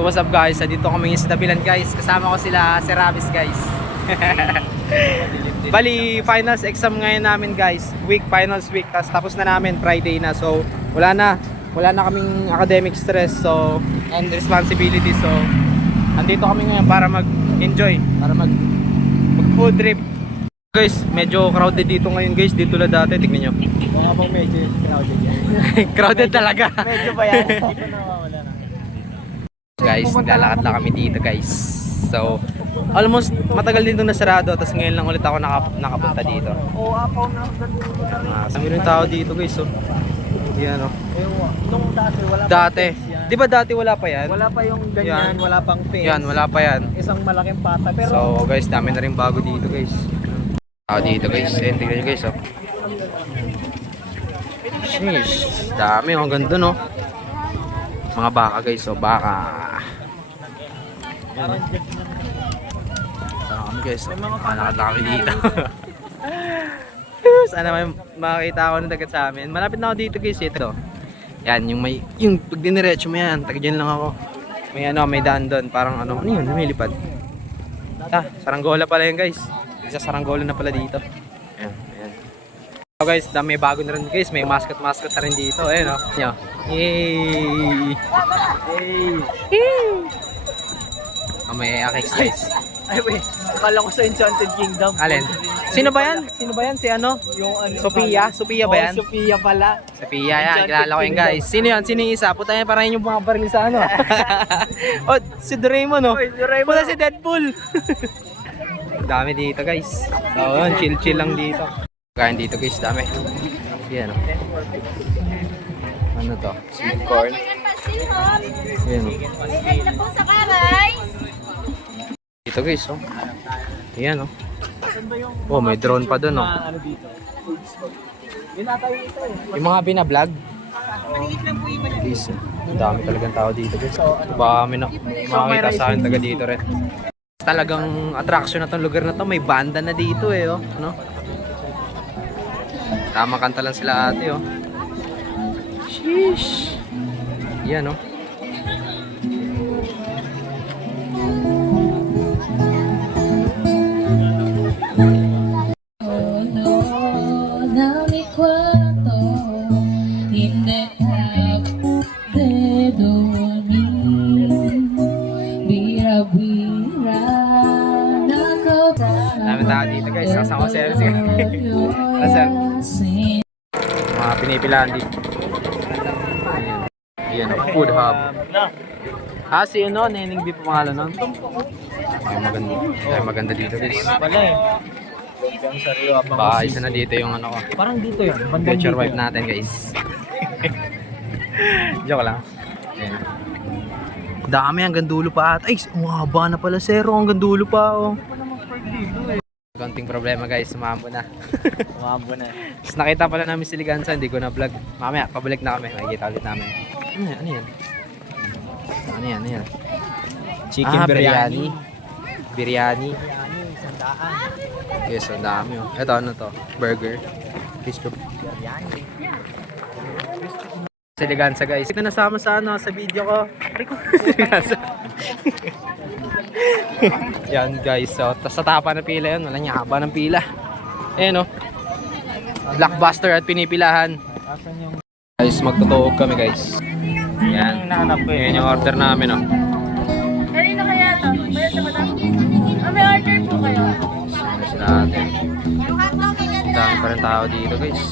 So what's up guys, dito kami sa Dabilan guys. Kasama ko sila si Rabis guys. Bali, finals exam ngayon namin guys. Finals week, tapos na namin Friday na. So wala na kaming academic stress and responsibility. So andito kami ngayon para mag-enjoy, para mag food trip. Guys, medyo crowded dito ngayon guys, dito na dati, tignan nyo. Mga bang medyo crowded yan. Crowded talaga. Medyo ba yan? Dito na wala na. Guys, naglalakad lang kami dito guys. So, almost matagal din itong nasarado. Tapos ngayon lang ulit ako nakapunta dito. Oo, apaw na. Kami rin tao dito guys. So, yan o. Nung dati, wala pa. Dati. Di ba dati wala pa yan? Wala pa yung ganyan, Yan. wala pang fence. Yan, wala pa yan. Isang malaking patag. Pero, So guys, dami na rin bago dito guys. Dito guys. Ayan, tignan nyo guys. Oh. Sheesh. Dami oh. Ang ganda no. Mga baka guys. So baka. Ayan. Kami guys. So, malakad lang kami dito. Sana may makakita ako ng tagat sa amin. Malapit na ako dito guys. Ito. Yan, yung pag diniretso mo yan, taga dyan lang ako. May daan doon, parang ano yun, lumilipad. Saranggola pala yun guys. Isa saranggola na pala dito. Ayan, ayan. So guys, may bago na rin guys, may mascot na rin dito. Ayan o, nyo. Yay! Yay! May akeks guys. ay wait, akala ko sa Enchanted Kingdom. Alin? Sino ba yan? Sino ba yan? Si ano? Yung ano, Sophia? Sophia ba yan? Sophia pala. Sophia yan, kilala ko yan guys. Sino yan? Sino yung isa? Puta yan, parang yung mga baril sa ano. Oh, si Doraemon oh. Oy, Doraemon. Puta si Deadpool. Dami dito guys. So yun, chill lang dito. Kain dito guys, dami. Yan oh. Ano to? Sweet corn. Yan oh. May po sa karay. Dito guys oh. Yan oh. Oh, may drone pa dun oh. Ano dito? Binatayo ito eh. Yung mga binablog. Guys, ang dami talagang tao dito guys. Baka may makakita sa akin taga dito rin. Talagang attraction na tong lugar na to. May banda na dito eh oh. Ano? Tama kanta lang sila ate oh. Sheesh. Yan oh. Dami tao dito guys, kasama ko sir. Mga pinipilahan dito. Ayan, food hub. Si ano, Nening B pa pangalan nun? Ay maganda dito guys. Wala eh. Yung sariwa pang Baka isa na dito yung ano ko. parang dito yun. Bandang Future dito wife yun. natin guys. Joke lang. Ayan. Dami hanggang dulo pa at ay, umaba na pala zero hanggang dulo pa oh. Konting problema guys, sumambo na. Umabo na. Tapos nakita pala namin si Liganza, hindi ko na vlog. Mamaya, pabalik na kami, makikita ulit namin. Ano yan? Ano yan? Chicken biryani. Biryani. Sandaan. Yes, ang dami oh. Ito ano to? Burger. Crispy. Biryani. Si Liganza guys. Ito nasama sa ano, sa video ko. Yan guys, so sa tapa ng pila yun, wala niya haba ng pila. Ayan o. Blockbuster at pinipilahan. Asan yung Guys, magtutuog kami guys. Yan. hinahanap ko Yan yung order namin o. Kanina kaya ito? Bayad na ba ito? May order po kayo. Ano sila natin. Ang dami pa rin tao dito guys.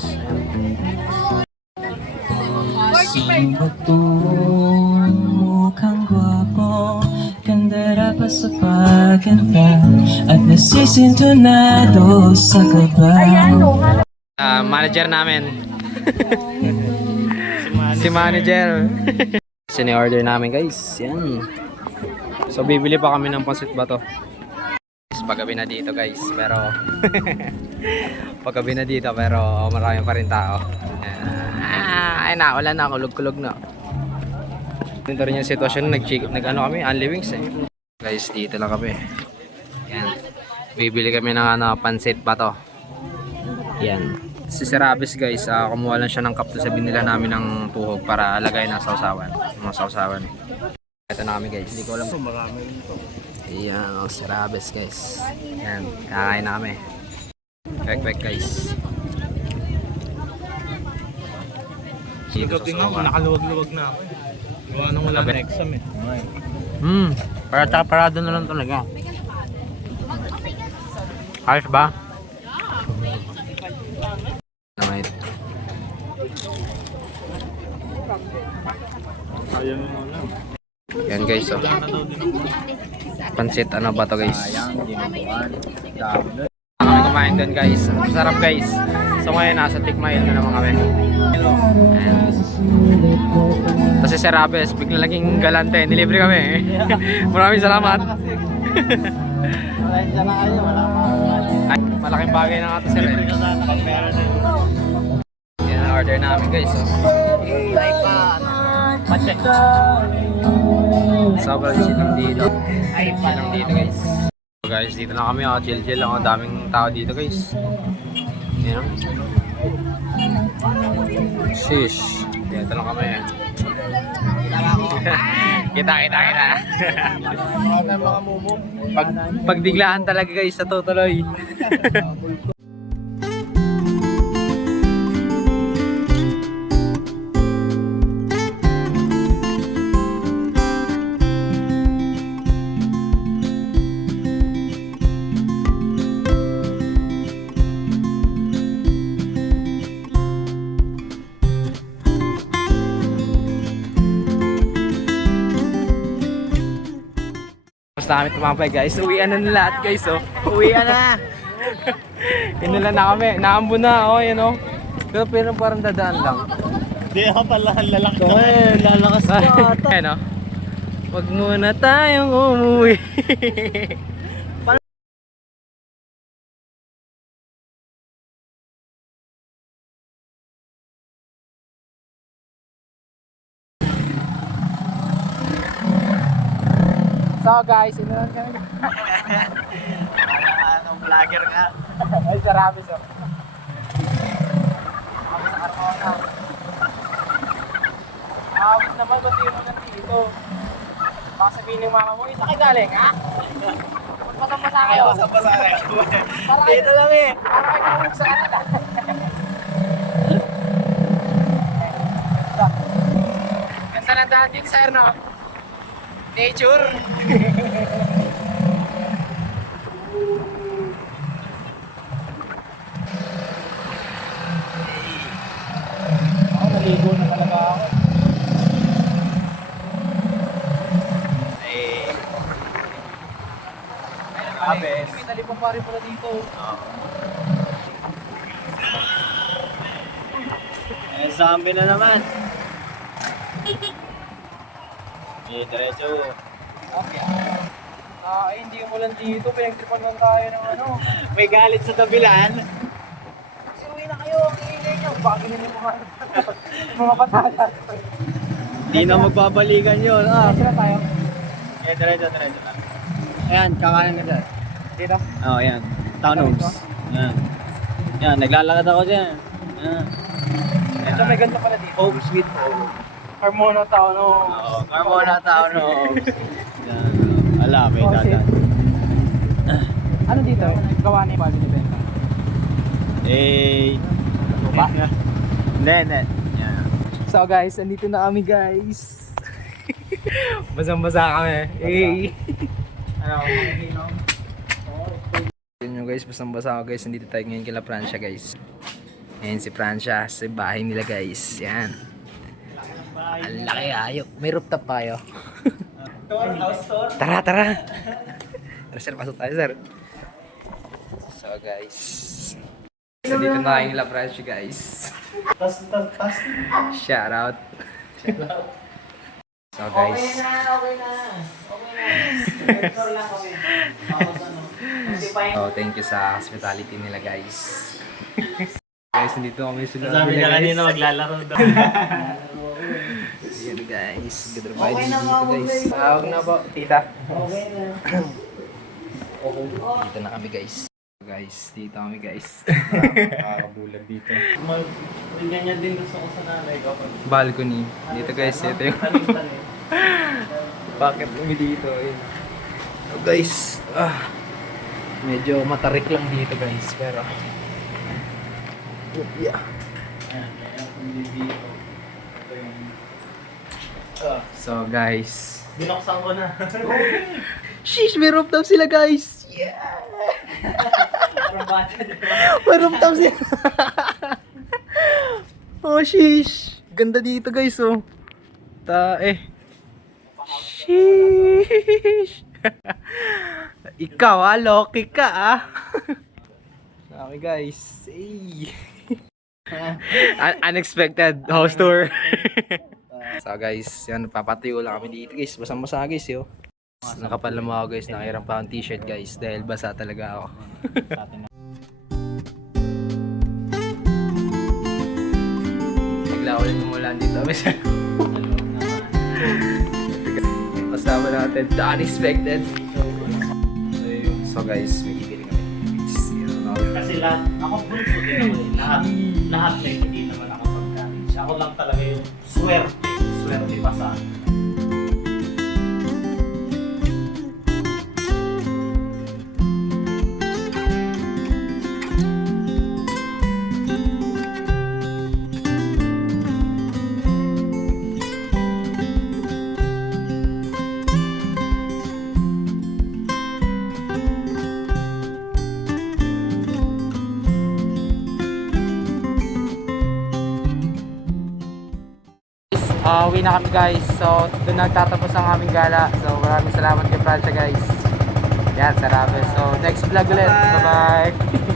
Mukhang gwapo, ganda pa sa pagkanta at nasisintonado sa kaba. Manager namin. Si manager. Sini-order namin guys. Yan. So bibili pa kami ng pansit bato. Paggabi na dito guys, pero paggabi na dito pero marami pa rin tao. Ay na, wala na, kulog-kulog na. Dito rin yung sitwasyon, nag-ano kami, Only Wings eh. Guys, dito lang kami. Yan. Bibili kami ng ano, pansit bato. Yan. Si Serabis guys, kumuha lang siya ng cup sa binila namin ng tuhog para lagay na sausawan. Mga sausawan. Ito na kami guys. Hindi ko alam kung marami rin ito. Ayan, sarabes guys. Ayan, kakain na kami. Kwek guys. Gabi nga, nakaluwag-luwag na ako. Gawa nang wala na exam eh. Parado na lang talaga. Ayos ba? Naman. Sayang yung alam. Yan guys, oh. Pansit, ano ba to guys? Kami kumain doon guys. Masarap guys. So ngayon nasa Tikmail na naman kami. Ayan. Kasi si Rabes, bigla laging galante. Nilibre kami. Maraming salamat. Ay, malaking bagay na nga ito sir. Yan ang order namin guys. Oh. Sobrang silang dito. Silang dito guys. So guys, dito na kami. Oh. Chill lang. Oh. Daming tao dito guys. Yan. Shish. Dito lang kami. Kita. Pagdiglaan talaga guys sa tutuloy. Basta kami tumapay guys. Uwian na nila lahat guys. Oh. Uwian na. Inula na kami. Naambo na. Oh, yan oh. Pero parang dadaan lang. Hindi ako pala lalaki So, lalakas ka ata. Ayan oh. Wag muna tayong umuwi. So guys, inulan kami. Anong vlogger ka? Ay, sarabis oh. Ako sa Arcona. Abot naman, ba't yun mo nandito? Baka sabihin ng mama mo, ito kayo galing, ha? Magpatapasa kayo. Kapasa ka. Dito lang eh. Para kayo nahulog sa kanila. Ganda ng daan dito sir, no? Nature. Ako naligo na talaga ako. Abes. May talipang pari pala dito. Eh, zombie na naman. Eh, diretso. Okay. Hindi mo lang dito. Pinagtripan lang tayo ng ano. May galit sa tabilan. Kasi uwi na kayo. Ang ingay nyo. Bagay na yung mga patada. Hindi na magbabalikan yun. Ah. Sira tayo. Eh, diretso. Ayan, kakanan na dyan. Dito. Oo, ayan. Town homes. Ayan. Ayan, naglalakad ako dyan. Ayan. Ito may ganda pala dito. Home sweet home. Carmona Town Home. Oo, Carmona Town Homes. Ayan. Ala, may dadan. Ano dito? Gawa na yung bali ni Benta. Eh. Ba? Hindi. Ayan. So guys, andito na kami guys. Basang-basa kami. Hey. Ano, makikinom? Yun nyo guys, basang-basa ako guys. Nandito tayo ngayon kila Francia guys. Ayan si Francia sa bahay nila guys. Yan. Ang laki ayok. May rooftop pa kayo. House tour? Tara. Tara sir, pasok tayo sir. So guys. So dito na kayo nila Francia guys. Tas. Shout out. So guys. Okay na. Tour lang kami. Tapos ano? So thank you sa hospitality nila guys. Guys, nandito kami sila. Sabi niya kanina maglalaro daw. Yan guys, good ride dito guys. Huwag na po, tita. Okay na. Dito na kami guys. Guys, dito kami guys. Nakakabulag dito. Ganyan din gusto ko sa nanay ko. Balcony. Dito guys, ito yung Tanim-tanim. Bakit kami dito? Ayun. So guys, medyo matarik lang dito guys, pero yeah. So guys, Binuksan ko na. sheesh, may rooftop sila guys. Yeah. May rooftop sila. Oh sheesh, ganda dito guys oh. Sheesh. Ikaw Loki ka Okay guys. Hey. Unexpected house tour. So guys, yan, papatayo lang kami dito guys. Basang-basa guys yo. Nakapal na ako guys, nakahiram pa akong t-shirt guys dahil basa talaga ako. Bigla ulit umulan dito. Kasama natin, the unexpected. So guys, may ibili kami. Kasi lahat, ako bunso din ako eh. Lahat na hindi naman ako pagkain. Ako lang talaga yung swerte pa sa akin. Uwi na kami guys. So, doon nagtatapos ang aming gala. So, maraming salamat kay Francia guys. Yan, sarap. So, next vlog ulit. Bye-bye.